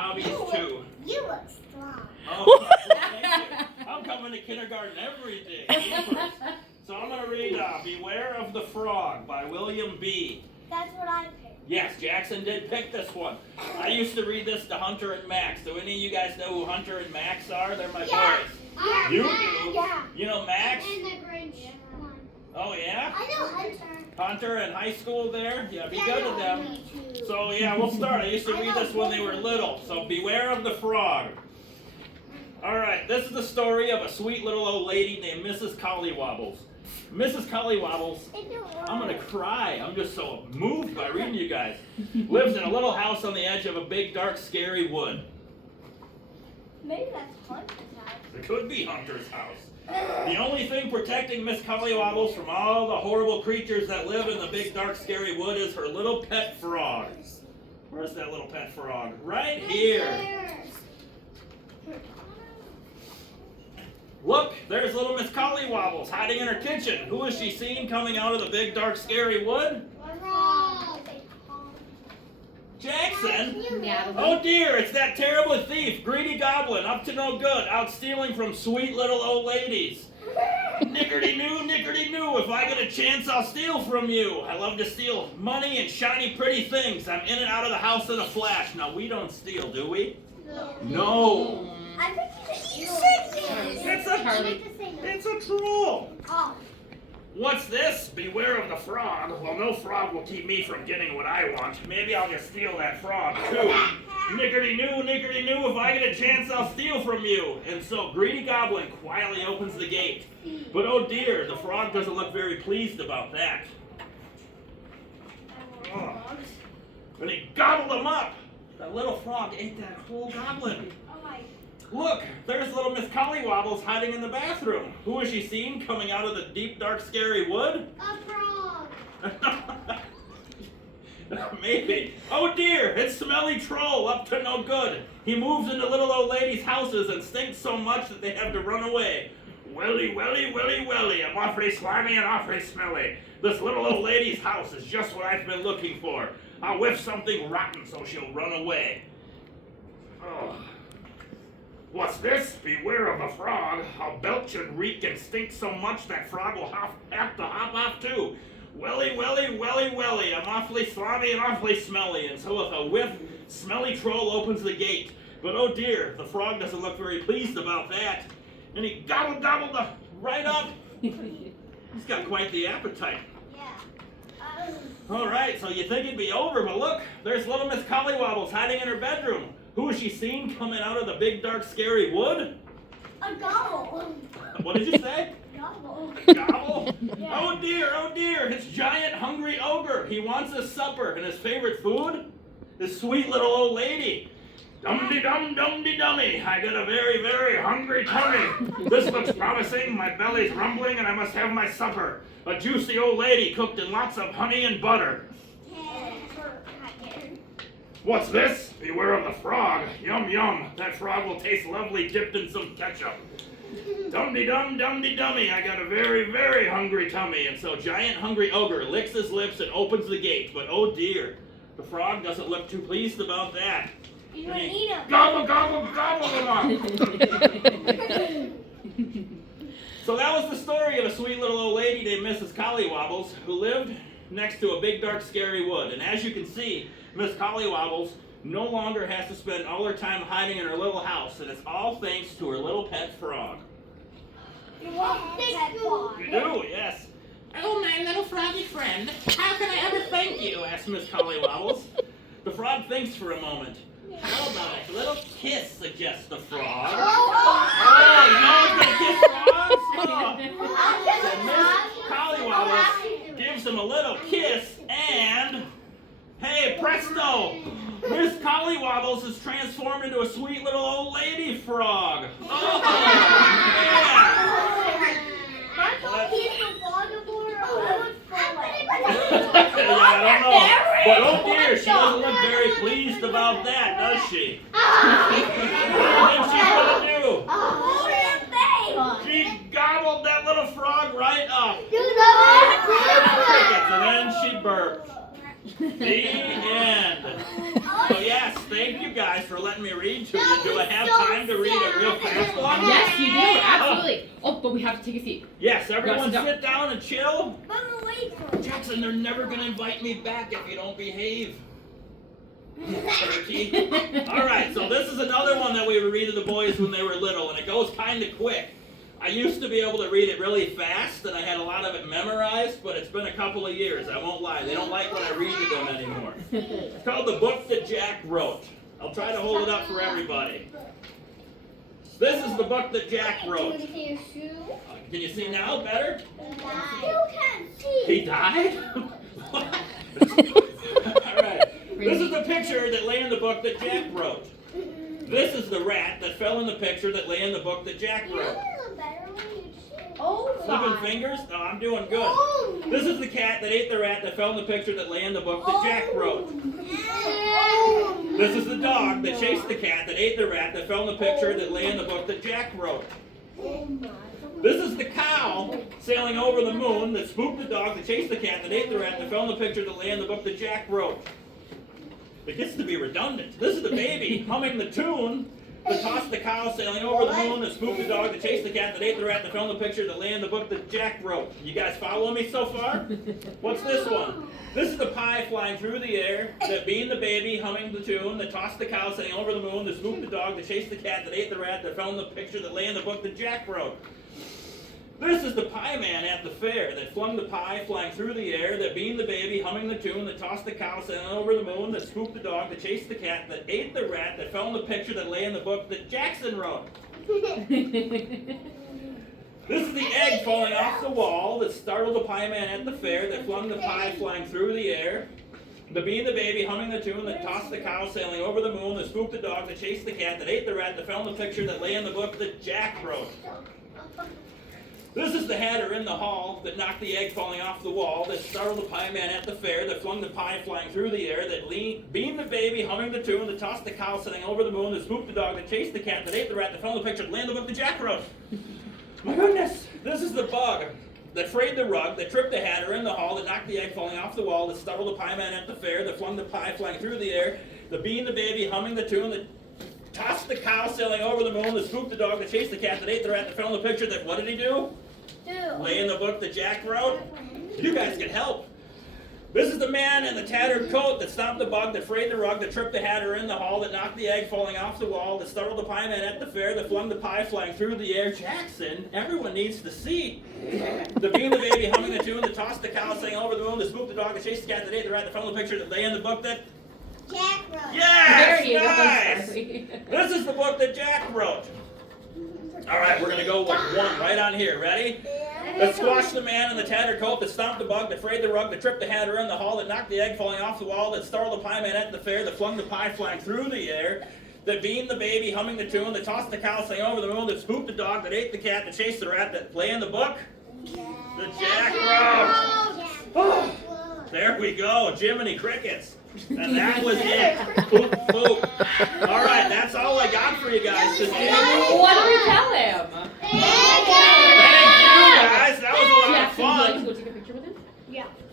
hobbies too. You look strong. Oh, thank you. I'm coming to kindergarten every day. So I'm going to read Beware of the Frog by William B. That's what I picked. Yes, Jaxson did pick this one. I used to read this to Hunter and Max. Do any of you guys know who Hunter and Max are? They're my boys. You do? Yeah. You know Max? And the Grinch one. Oh, yeah? I know Hunter. Hunter in high school there? Yeah, be good to them. Me too. So, yeah, we'll start. I used to read this when they were little. So, Beware of the Frog. All right, this is the story of a sweet little old lady named Mrs. Kly Wobbles. Mrs. Kly Wobbles, I'm going to cry. I'm just so moved by reading you guys. Lives in a little house on the edge of a big, dark, scary wood. Maybe that's Hunter's house. It could be Hunter's house. The only thing protecting Miss Kly Wobbles from all the horrible creatures that live in the big, dark, scary wood is her little pet frog. Where's that little pet frog? Right here. Look, there's little Miss Kly Wobbles hiding in her kitchen. Who has she seen coming out of the big, dark, scary wood? Jaxson? Yeah. Oh dear, it's that terrible thief, greedy goblin, up to no good, out stealing from sweet little old ladies. Nickerty-noo, if I get a chance, I'll steal from you. I love to steal money and shiny pretty things. I'm in and out of the house in a flash. Now, we don't steal, do we? No. I think you said yes. It's a troll. Oh. What's this? Beware of the frog. Well, no frog will keep me from getting what I want. Maybe I'll just steal that frog, too. Nickerty-noo, if I get a chance, I'll steal from you. And so Greedy Goblin quietly opens the gate. But oh dear, the frog doesn't look very pleased about that. Oh. And he gobbled him up. That little frog ate that whole goblin. Look, there's little Miss Kly Wobbles hiding in the bathroom. Who has she seen coming out of the deep, dark, scary wood? A frog. Maybe. Oh dear, it's Smelly Troll, up to no good. He moves into little old ladies' houses and stinks so much that they have to run away. Welly, I'm awfully slimy and awfully smelly. This little old lady's house is just what I've been looking for. I'll whiff something rotten so she'll run away. Oh. What's this? Beware of the frog. I'll belch and reek and stink so much that frog will have to hop off too. Welly, I'm awfully slimy and awfully smelly. And so with a whiff, Smelly Troll opens the gate. But oh dear, the frog doesn't look very pleased about that. And he gobbled right up. He's got quite the appetite. Yeah. All right, so you think it'd be over, but look, there's little Miss Kly Wobbles hiding in her bedroom. Who has she seen coming out of the big, dark, scary wood? A gobble. What did you say? Gobble. Gobble? Yeah. Oh dear, it's giant hungry ogre. He wants his supper, and his favorite food? This sweet little old lady. Dum-de-dummy. I got a very, very hungry tummy. This looks promising. My belly's rumbling, and I must have my supper. A juicy old lady cooked in lots of honey and butter. What's this? Beware of the frog. Yum. That frog will taste lovely dipped in some ketchup. Dummy. I got a very, very hungry tummy. And so giant hungry ogre licks his lips and opens the gate. But oh dear, the frog doesn't look too pleased about that. You want to eat him? Gobble him up. So that was the story of a sweet little old lady named Mrs. Kly Wobbles who lived next to a big, dark, scary wood. And as you can see, Miss Kly Wobbles no longer has to spend all her time hiding in her little house, and it's all thanks to her little pet frog. You want pet frog? You do, yes. Oh, my little froggy friend, how can I ever thank you? Asked Miss Kly Wobbles. The frog thinks for a moment. How about a little kiss, suggests the frog. Oh, no one's gonna kiss frogs? Oh. So Miss Kly Wobbles gives him a little kiss, and hey, presto! Miss Kly Wobbles is transformed into a sweet little old lady frog. Oh, yeah! Yeah, I don't know. But oh dear, she doesn't look very pleased about that, does she? What do you think she's gonna do? She gobbled that little frog right up. And then she burped. The end. So yes, thank you guys for letting me read to you. Do I have time to read a real fast one? Yes, you do. Absolutely. Oh, but we have to take a seat. Yes, everyone Yes, sit down and chill. Mama, wait for it. Jaxson, they're never going to invite me back if you don't behave. Turkey. Alright, so this is another one that we would read to the boys when they were little, and it goes kind of quick. I used to be able to read it really fast, and I had a lot of it memorized, but it's been a couple of years, I won't lie. They don't like when I read to them anymore. It's called The Book That Jack Wrote. I'll try to hold it up for everybody. This is the book that Jack wrote. Can you see your shoe? Can you see now better? You can't see. He died? Alright. This is the picture that lay in the book that Jack wrote. This is the rat that fell in the picture that lay in the book that Jack wrote. Oh, Flipping fingers? No, I'm doing good. This is the cat that ate the rat that fell in the picture that lay in the book that Jack wrote. This is the dog that chased the cat that ate the rat that fell in the picture that lay in the book that Jack wrote. This is the cow sailing over the moon that spooked the dog that chased the cat that ate the rat that fell in the picture that lay in the book that Jack wrote. It gets to be redundant. This is the baby humming the tune that tossed the cow sailing over the moon that spooked the dog that chased the cat that ate the rat that fell in the picture that lay in the book that Jack wrote. You guys following me so far? What's this one? This is the pie flying through the air that beamed the baby humming the tune that tossed the cow sailing over the moon that spooked the dog that chased the cat that ate the rat that fell in the picture that lay in the book that Jack wrote. This is the pie man at the fair that flung the pie flying through the air, that beamed the baby humming the tune, that tossed the cow sailing over the moon, that spooked the dog, that chased the cat, that ate the rat, that fell in the picture that lay in the book that Jaxson wrote. This is the egg falling off the wall that startled the pie man at the fair, that flung the pie flying through the air, that beamed the baby humming the tune, that tossed the cow sailing over the moon, that spooked the dog, that chased the cat, that ate the rat, that fell in the picture that lay in the book that Jack wrote. This is the hatter in the hall that knocked the egg falling off the wall, that startled the pie man at the fair, that flung the pie flying through the air, that beamed the baby humming the tune, that tossed the cow sailing over the moon, that spooked the dog, that chased the cat, that ate the rat, that fell in the picture that lay in the book that Jack wrote. My goodness! This is the bug that frayed the rug, that tripped the hatter in the hall, that knocked the egg falling off the wall, that startled the pie man at the fair, that flung the pie flying through the air, that beamed the baby humming the tune, that tossed the cow sailing over the moon, that spooked the dog, that chased the cat, that ate the rat, that fell in the picture that, what did he do? Lay in the book that Jack wrote? You guys can help. This is the man in the tattered coat that stomped the bug, that frayed the rug, that tripped the hatter in the hall, that knocked the egg falling off the wall, that startled the pie man at the fair, that flung the pie flying through the air. Jaxson, everyone needs to see. The beamed the baby humming the tune, that tossed the cow sailing over the moon, that spooked the dog, that chased the cat, that ate the rat, that fell in the picture that lay in the book that Jack wrote. Yes! There you Nice! go. This is the book that Jack wrote. Alright, we're going to go with one right on here. Ready? That squashed the man in the tattered coat, that stomped the bug, that frayed the rug, that tripped the hatter in the hall, that knocked the egg falling off the wall, that startled the pie man at the fair, that flung the pie flying through the air, that beamed the baby humming the tune, that tossed the cow sailing over the moon, that spooked the dog, that ate the cat, that chased the rat, that lay in the book that Jack wrote. Oh, there we go, Jiminy Crickets. And that was it. Poop, poop. All right, that's all I got for you guys today. What do we tell him?